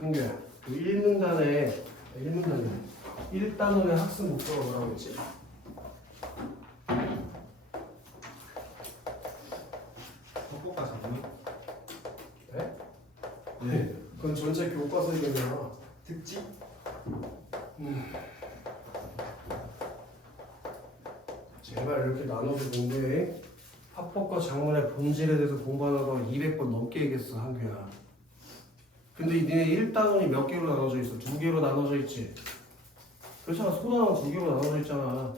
한규야, 그 1단원의 학습 목표가 뭐라고 했지? 협곡과 장문 네? 네. 그건 전체 교과서이잖아. 특징 제발 이렇게 나눠서 공부해. 합법과 작문의 본질에 대해서 공부하는 거 200번 넘게 얘기했어, 한규야. 근데 니네 1단원이 몇 개로 나눠져 있어? 2개로 나눠져 있지? 그렇잖아. 소단원 2개로 나눠져 있잖아.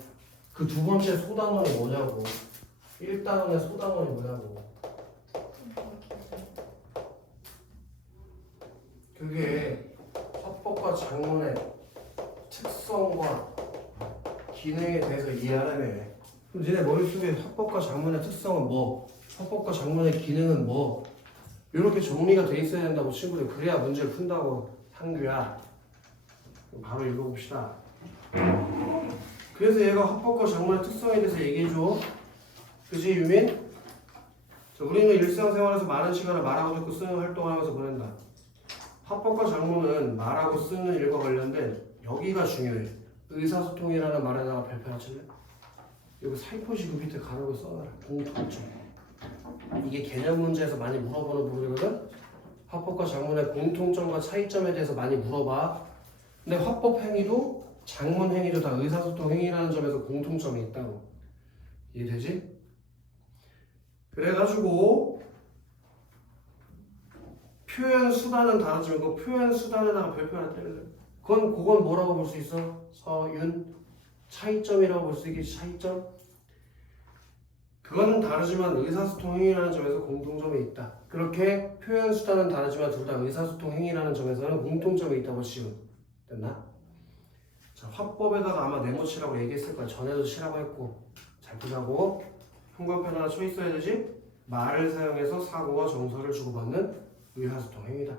그 두 번째 소단원이 뭐냐고. 1단원의 소단원이 뭐냐고. 그게 합법과 작문의 특성과 기능에 대해서 이해하라며. 그럼 니네 머릿속에 합법과 작문의 특성은 뭐? 합법과 작문의 기능은 뭐? 이렇게 정리가 돼 있어야 된다고 친구들. 그래야 문제를 푼다고 한규야. 바로 읽어봅시다. 그래서 얘가 합법과 작문의 특성에 대해서 얘기해줘. 그지 유민? 자, 우리는 일상생활에서 많은 시간을 말하고 듣고 쓰는 활동을 하면서 보낸다. 합법과 작문은 말하고 쓰는 일과 관련된 여기가 중요해. 의사소통이라는 말에다가 발표나 칠래? 여기 살포시 그 밑에 가로로 써놔라. 공통점. 이게 개념 문제에서 많이 물어보는 부분이거든. 합법과 작문의 공통점과 차이점에 대해서 많이 물어봐. 근데 화법 행위도 작문 행위도 다 의사소통 행위라는 점에서 공통점이 있다고. 이해되지? 그래가지고 표현 수단은 다르지만 그 표현 수단에다가 별표 하나 때릴래. 그건 뭐라고 볼 수 있어? 서윤 차이점이라고 볼 수 있겠지. 차이점. 그건 다르지만 의사소통 행위라는 점에서 공통점이 있다. 그렇게 표현 수단은 다르지만 둘 다 의사소통 행위라는 점에서는 공통점이 있다고 지금 됐나? 자, 화법에다가 아마 네모치라고 얘기했을 거야. 전에도 치라고 했고. 잘 보자고. 형광펜 하나 쳐 있어야 되지? 말을 사용해서 사고와 정서를 주고받는 의사소통 행위다.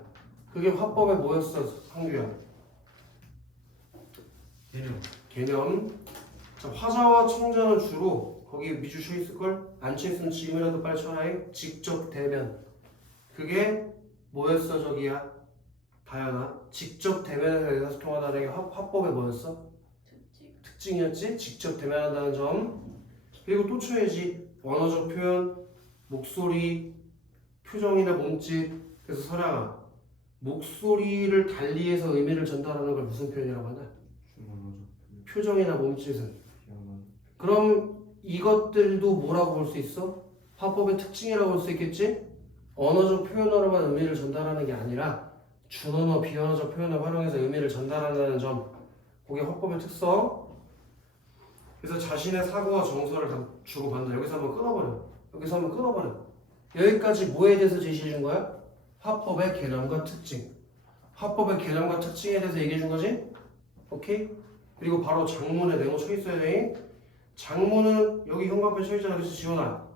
그게 화법에 뭐였어, 한규야? 개념. 자, 화자와 청자는 주로 거기 미주 쳐 있을걸? 안 쳐 있으면 지금이라도 빨리 쳐라. 직접 대면. 그게 뭐였어, 저기야? 다현아. 직접 대면에서 의사소통하다는 게 화법에 뭐였어? 특징이었지? 직접 대면한다는 점. 그리고 또 쳐야지. 언어적 표현, 목소리, 표정이나 몸짓. 그래서 설아가 목소리를 달리해서 의미를 전달하는 걸 무슨 표현이라고 하나? 표정이나 몸짓은. 그럼 이것들도 뭐라고 볼 수 있어? 화법의 특징이라고 볼 수 있겠지? 언어적 표현으로만 의미를 전달하는 게 아니라 준언어, 비언어적 표현을 활용해서 의미를 전달한다는 점. 그게 화법의 특성. 그래서 자신의 사고와 정서를 다 주고받는다. 여기서 한번 끊어버려. 여기까지 뭐에 대해서 제시해 준 거야? 화법의 개념과 특징. 화법의 개념과 특징에 대해서 얘기해 준 거지? 오케이? 그리고 바로 장문에 네모 쳐 있어야 돼. 장문은 여기 형광펜 쳐 있잖아. 그래서 지원아.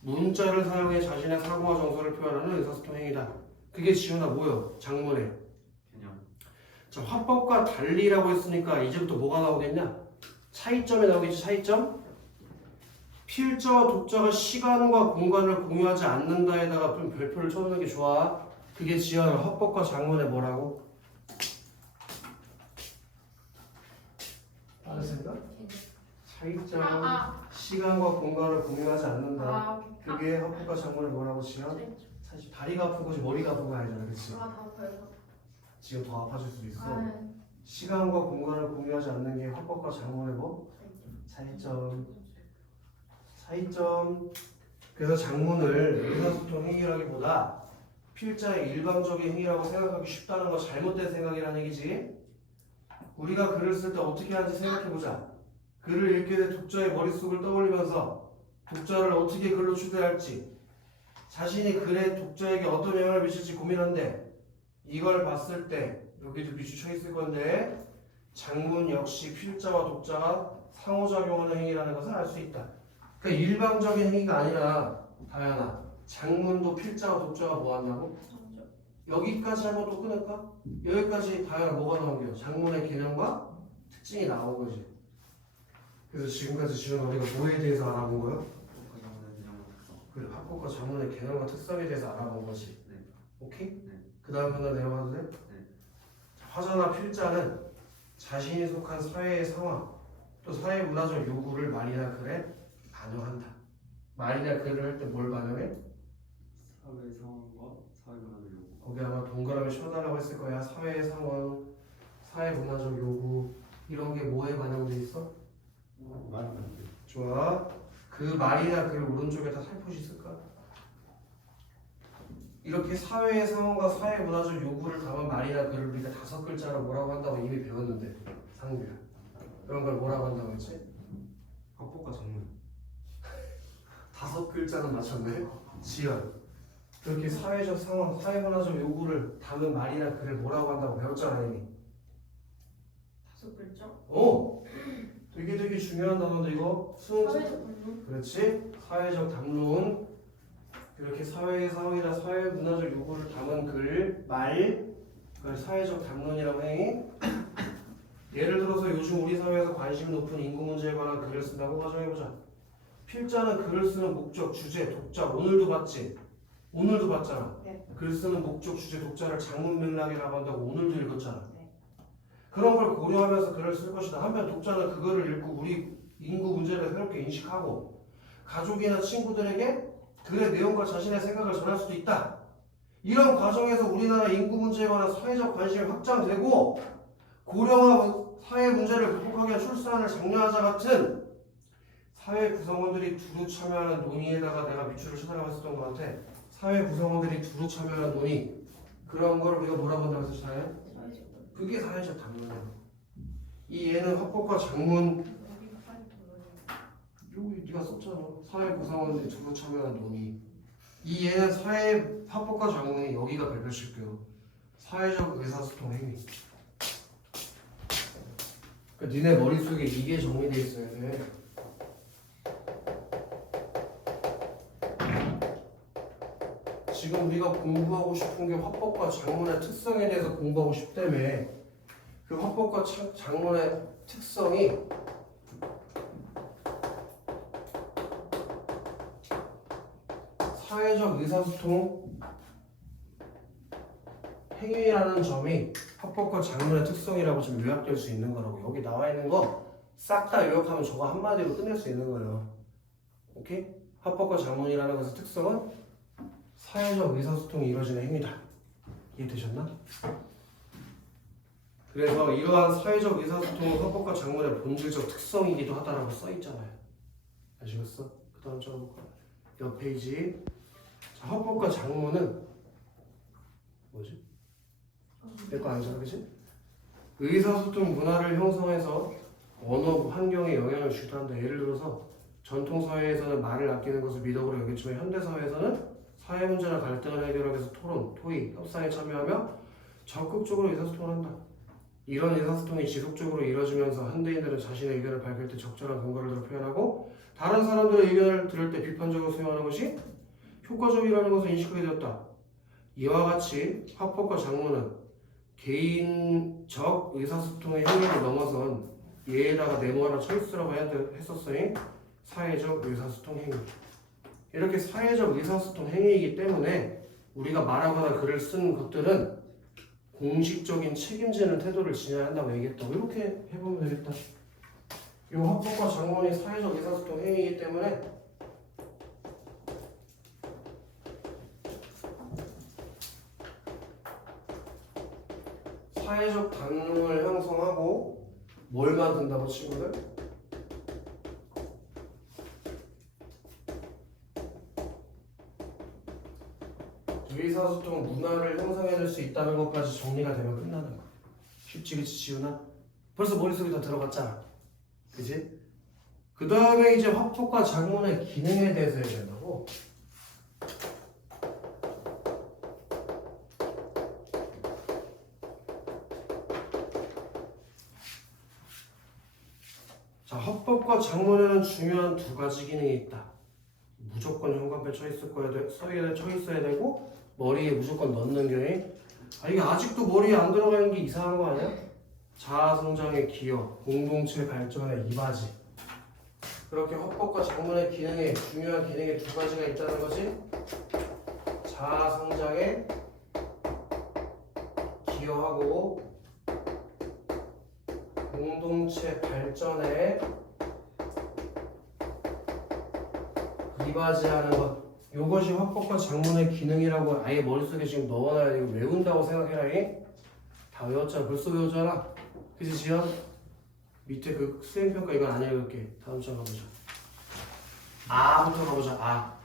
문자를 사용해 자신의 사고와 정서를 표현하는 의사소통 행위다. 그게 지원아 뭐요? 장문에. 개념. 자, 화법과 달리라고 했으니까 이제부터 뭐가 나오겠냐? 차이점이 나오겠지. 차이점. 필자와 독자가 시간과 공간을 공유하지 않는다에다가 좀 별표를 쳐놓는 게 좋아. 그게 지원아 화법과 장문의 뭐라고? 알았습니까? 차이점. 시간과 공간을 공유하지 않는다. 그게 합법과 장문을 뭐라고 지어? 사실 다리가 아픈 거지 머리가 아픈 거 아니잖아, 그렇지? 지금 더 아파질 수도 있어. 시간과 공간을 공유하지 않는 게 합법과 장문의 뭐? 차이점. 그래서 장문을 의사소통 행위라기보다 필자의 일방적인 행위라고 생각하기 쉽다는 거 잘못된 생각이라는 얘기지. 우리가 글을 쓸 때 어떻게 하는지 생각해보자. 글을 읽게 된 독자의 머릿속을 떠올리면서 독자를 어떻게 글로 추대할지, 자신이 글에 독자에게 어떤 영향을 미칠지 고민한데, 이걸 봤을 때 여기도 비추쳐 있을 건데 장문 역시 필자와 독자가 상호작용하는 행위라는 것을 알 수 있다. 그러니까 일방적인 행위가 아니라 다현아, 장문도 필자와 독자가 뭐 한다고? 여기까지 한번 또 끊을까? 여기까지 다현아 뭐가 나온 거야? 장문의 개념과 특징이 나온 거지. 그래서 지금까지 지금 우리가 뭐에 대해서 알아본 거야? 그래, 합법과 장문의 개념과 특성에 대해서 알아본 거지. 오케이? 그 다음 하나 내려가도 돼? 화자나 필자는 자신이 속한 사회의 상황 또 사회 문화적 요구를 말이나 글에 반영한다. 말이나 글을 할 때 뭘 반영해? 사회 상황과 사회 문화적 요구. 거기 아마 동그라미 쳐달라고 했을 거야. 사회의 상황, 사회 문화적 요구 이런 게 뭐에 반영돼 있어? 말은 안 돼. 좋아. 그 말이나 글 오른쪽에다 살포시 쓸까? 이렇게 사회의 상황과 사회 문화적 요구를 담은 말이나 글을 우리가 5글자로 뭐라고 한다고 이미 배웠는데 상규야. 그런 걸 뭐라고 한다고 했지? 합법과 전문. 5글자는 맞췄네. 지연. 그렇게 사회적 상황, 사회 문화적 요구를 담은 말이나 글을 뭐라고 한다고 배웠잖아 이미. 5글자? 되게 중요한 단어인데 이거 수능 사회적 공론? 그렇지? 사회적 담론 이렇게 사회의 상황이나 사회 문화적 요구를 담은 글, 말 그걸 사회적 담론이라고 해. 예를 들어서 요즘 우리 사회에서 관심이 높은 인구 문제에 관한 글을 쓴다고 가정해보자. 필자는 글을 쓰는 목적, 주제, 독자 오늘도 봤지? 오늘도 봤잖아. 네. 글 쓰는 목적, 주제, 독자를 장문 맥락이라고 한다고 오늘도 읽었잖아. 네. 그런 걸 고려하면서 글을 쓸 것이다. 한편 독자는 그거를 읽고 우리 인구 문제를 새롭게 인식하고 가족이나 친구들에게 글의 내용과 자신의 생각을 전할 수도 있다. 이런 과정에서 우리나라 인구 문제에 관한 사회적 관심이 확장되고 고령화 사회 문제를 극복하기 위한 출산을 장려하자 같은 사회 구성원들이 두루 참여하는 논의에다가 내가 밑줄을 쳐다봤었던 것 같아. 사회 구성원들이 두루 참여하는 논의 그런 걸 우리가 뭐라고 한다고 해서 잘 사회적 공론. 그게 사회적 담론이야. 이 얘는 합법과 장문 여기가 사회적 공론이야. 여기 네가 썼잖아. 사회 구성원들이 두루 참여하는 논의. 이 얘는 사회 합법과 장문이 여기가 별표 칠게요. 사회적 의사소통 행위. 그러니까 니네 머릿속에 이게 정리돼 있어야 돼. 지금 우리가 공부하고 싶은 게 화법과 장문의 특성에 대해서 공부하고 싶다며. 그 화법과 장문의 특성이 사회적 의사소통 행위라는 점이 화법과 장문의 특성이라고 좀 요약될 수 있는 거라고. 여기 나와 있는 거 싹 다 요약하면 저거 한마디로 끝낼 수 있는 거예요. 오케이? 화법과 장문이라는 것의 특성은 사회적 의사소통이 이루어지는 행위다. 이해되셨나? 그래서 이러한 사회적 의사소통은 화법과 장문의 본질적 특성이기도 하다라고 써있잖아요. 아시겠어? 그 다음 적어볼까? 옆 페이지. 자, 화법과 장문은 뭐지? 내 거 아니잖아, 그치? 의사소통 문화를 형성해서 언어 환경에 영향을 주기도 한다. 예를 들어서 전통사회에서는 말을 아끼는 것을 미덕으로 여겼지만 현대사회에서는 사회 문제나 갈등을 해결하기 위해서 토론, 토의, 협상에 참여하며 적극적으로 의사소통을 한다. 이런 의사소통이 지속적으로 이루어지면서 현대인들은 자신의 의견을 밝힐 때 적절한 근거를 들어 표현하고 다른 사람들의 의견을 들을 때 비판적으로 수용하는 것이 효과적이라는 것을 인식하게 되었다. 이와 같이 화법과 장문은 개인적 의사소통의 행위를 넘어선 예에다가 네모하나 초이스라고 했었으니 사회적 의사소통 행위. 이렇게 사회적 의사소통 행위이기 때문에 우리가 말하거나 글을 쓴 것들은 공식적인 책임지는 태도를 지녀야 한다고 얘기했다고. 이렇게 해보면 되겠다. 이 화법과 장문이 사회적 의사소통 행위이기 때문에 사회적 담론을 형성하고 뭘 만든다고 친구들? 의사소통 문화를 형성해낼 수 있다는 것까지 정리가 되면 끝나는 거야. 쉽지 그치 지훈아? 벌써 머릿속에 다 들어갔잖아. 그치? 그 다음에 이제 화법과 장문의 기능에 대해서 해야 된다고. 자, 화법과 장문에는 중요한 두 가지 기능이 있다. 무조건 현관표에 쳐 있어야 되고 머리에 무조건 넣는 게. 이게 아직도 머리에 안 들어가는 게 이상한 거 아니야? 자아성장에 기여, 공동체 발전에 이바지. 그렇게 화법과 장문의 기능에 중요한 기능이 두 가지가 있다는 거지. 자아성장에 기여하고 공동체 발전에 이바지하는 것. 요것이 화법과 작문의 기능이라고 아예 머릿속에 지금 넣어놔야 돼. 이거 외운다고 생각해라. 다 외웠잖아. 벌써 외웠잖아. 그치 지연? 밑에 그 수행평가 이건 안 읽을게. 다음 장 가보자. 아부터 가보자. 아.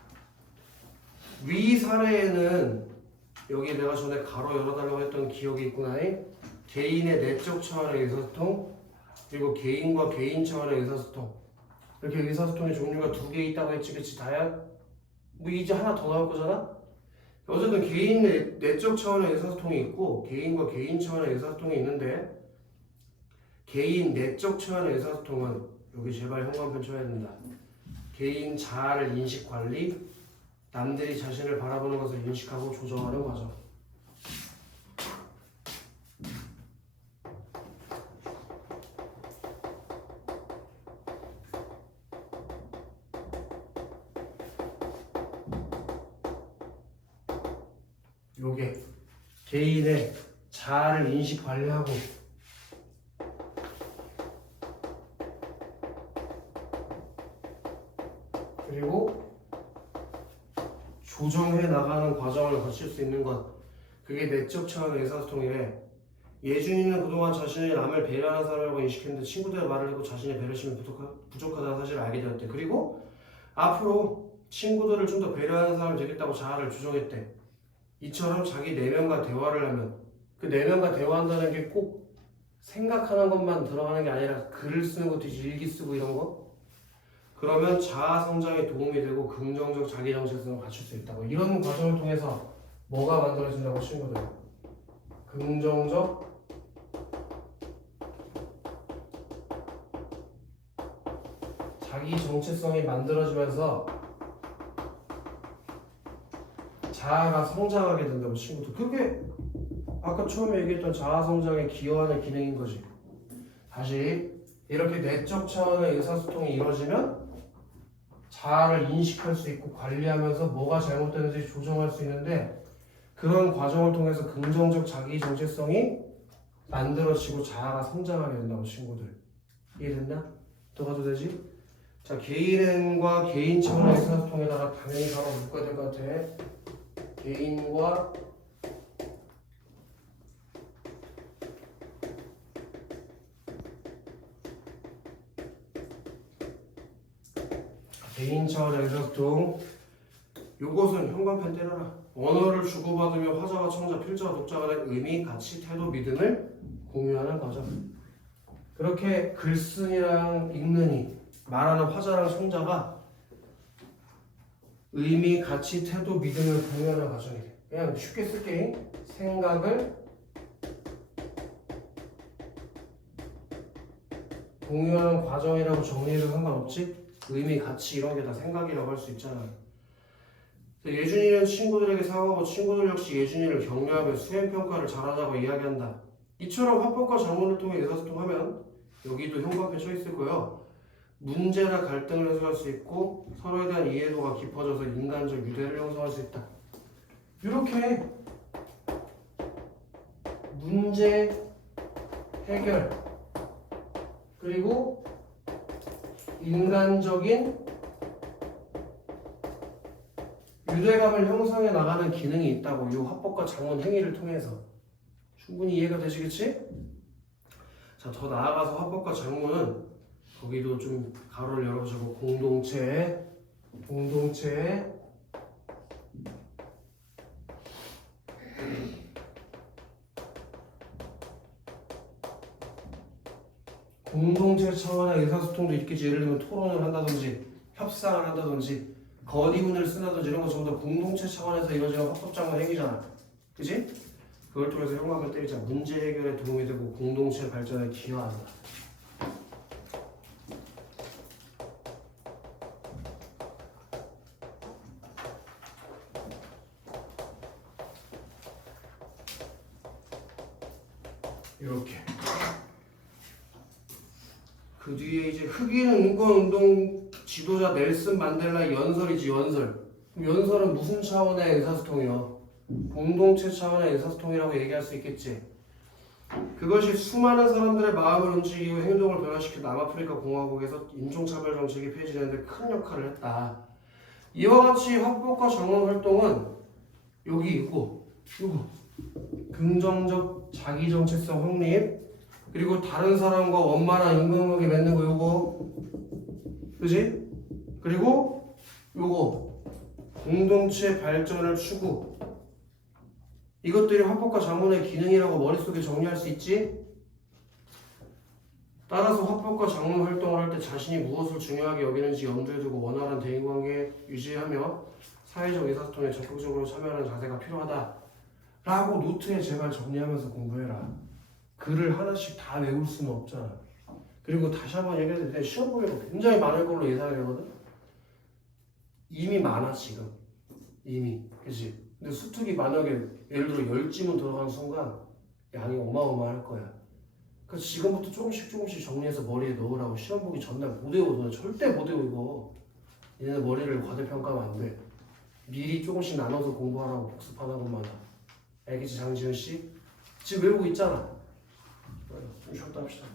위 사례에는 여기 내가 전에 가로 열어달라고 했던 기억이 있구나. 개인의 내적 차원의 의사소통, 그리고 개인과 개인 차원의 의사소통. 이렇게 의사소통의 종류가 2개 있다고 했지, 그치? 다야? 뭐 이제 하나 더 나올 거잖아? 어쨌든 개인 내적 차원의 의사소통이 있고 개인과 개인 차원의 의사소통이 있는데 개인 내적 차원의 의사소통은 여기 제발 현관펜 쳐야 된다. 개인 자아를 인식 관리, 남들이 자신을 바라보는 것을 인식하고 조정하는 과정. 요게 개인의 자아를 인식 관리하고 그리고 조정해 나가는 과정을 거칠 수 있는 것. 그게 내적 차원의 의사소통이래. 예준이는 그동안 자신이 남을 배려하는 사람이라고 인식했는데 친구들의 말을 듣고 자신의 배려심이 부족하다는 사실을 알게 되었대. 그리고 앞으로 친구들을 좀 더 배려하는 사람이 되겠다고 자아를 조정했대. 이처럼 자기 내면과 대화를 하면 그 내면과 대화한다는 게 꼭 생각하는 것만 들어가는 게 아니라 글을 쓰는 것도 일기 쓰고 이런 거. 그러면 자아 성장에 도움이 되고 긍정적 자기 정체성을 갖출 수 있다고. 이런 과정을 통해서 뭐가 만들어진다고 친구들? 긍정적 자기 정체성이 만들어지면서 자아가 성장하게 된다고 친구들. 그게 아까 처음에 얘기했던 자아 성장에 기여하는 기능인 거지. 다시 이렇게 내적 차원의 의사소통이 이루어지면 자아를 인식할 수 있고 관리하면서 뭐가 잘못되는지 조정할 수 있는데 그런 과정을 통해서 긍정적 자기 정체성이 만들어지고 자아가 성장하게 된다고 친구들. 이해됐나? 더 가도 되지? 자, 개인과 개인 차원의 의사소통에다가 당연히 바로 묶어야 될 것 같아. 개인과 개인 차원의 의사소통. 요것은 현관펜 때려라. 언어를 주고받으며 화자와 청자, 필자와 독자 간의 의미, 가치, 태도, 믿음을 공유하는 과정. 그렇게 글쓴이랑 읽는이 말하는 화자랑 청자가 의미, 가치, 태도, 믿음을 공유하는 과정이래. 그냥 쉽게 쓸게. 생각을 공유하는 과정이라고 정리해도 상관없지? 의미, 가치 이런 게 다 생각이라고 할 수 있잖아. 예준이는 친구들에게 사과하고 친구들 역시 예준이를 격려하며 수행평가를 잘하자고 이야기한다. 이처럼 화법과 작문을 통해 의사소통하면 여기도 현관펜 쳐 있을 거예요. 문제나 갈등을 해소할 수 있고 서로에 대한 이해도가 깊어져서 인간적 유대를 형성할 수 있다. 이렇게 문제 해결 그리고 인간적인 유대감을 형성해 나가는 기능이 있다고. 이 화법과 작문 행위를 통해서 충분히 이해가 되시겠지? 자, 더 나아가서 화법과 작문은 거기도 좀 가로를 열어보자고. 공동체 차원의 의사소통도 있겠지. 예를 들면 토론을 한다든지 협상을 한다든지 건의문을 쓴다든지 이런 거 전부 다 공동체 차원에서 이루어지는 화법작문 행위잖아. 그치? 그걸 통해서 현관을 때리자. 문제 해결에 도움이 되고 공동체 발전에 기여한다. 이렇게. 그 뒤에 이제 흑인 인권운동 지도자 넬슨 만델라의 연설이지. 연설은 무슨 차원의 의사소통이요? 공동체 차원의 의사소통이라고 얘기할 수 있겠지. 그것이 수많은 사람들의 마음을 움직이고 행동을 변화시킨 남아프리카 공화국에서 인종차별 정책이 폐지되는데 큰 역할을 했다. 이와 같이 학폭과 장롱 활동은 여기 있고 이거 긍정적 자기 정체성 확립 그리고 다른 사람과 원만한 인간관계 맺는 거 요거 그지? 그리고 요거 공동체 발전을 추구 이것들이 화법과 장문의 기능이라고 머릿속에 정리할 수 있지? 따라서 화법과 장문 활동을 할 때 자신이 무엇을 중요하게 여기는지 염두에 두고 원활한 대인관계 유지하며 사회적 의사소통에 적극적으로 참여하는 자세가 필요하다 라고 노트에 제발 정리하면서 공부해라. 글을 하나씩 다 외울 수는 없잖아. 그리고 다시 한번 얘기해도 시험 보기로 굉장히 많을 걸로 예상이 되거든? 이미 많아 지금 이미 그치? 근데 수특이 만약에 예를 들어 10지문 들어가는 순간 양이 어마어마할 거야. 그러니까 지금부터 조금씩 정리해서 머리에 넣으라고. 시험 보기 전날 못 외워. 너는 절대 못 외워 이거. 얘네 머리를 과대평가하면 안 돼. 미리 조금씩 나눠서 공부하라고. 복습하는 것마다. 알겠지 장지훈 씨? 지금 외우고 있잖아. 좀 쉬었다 합시다.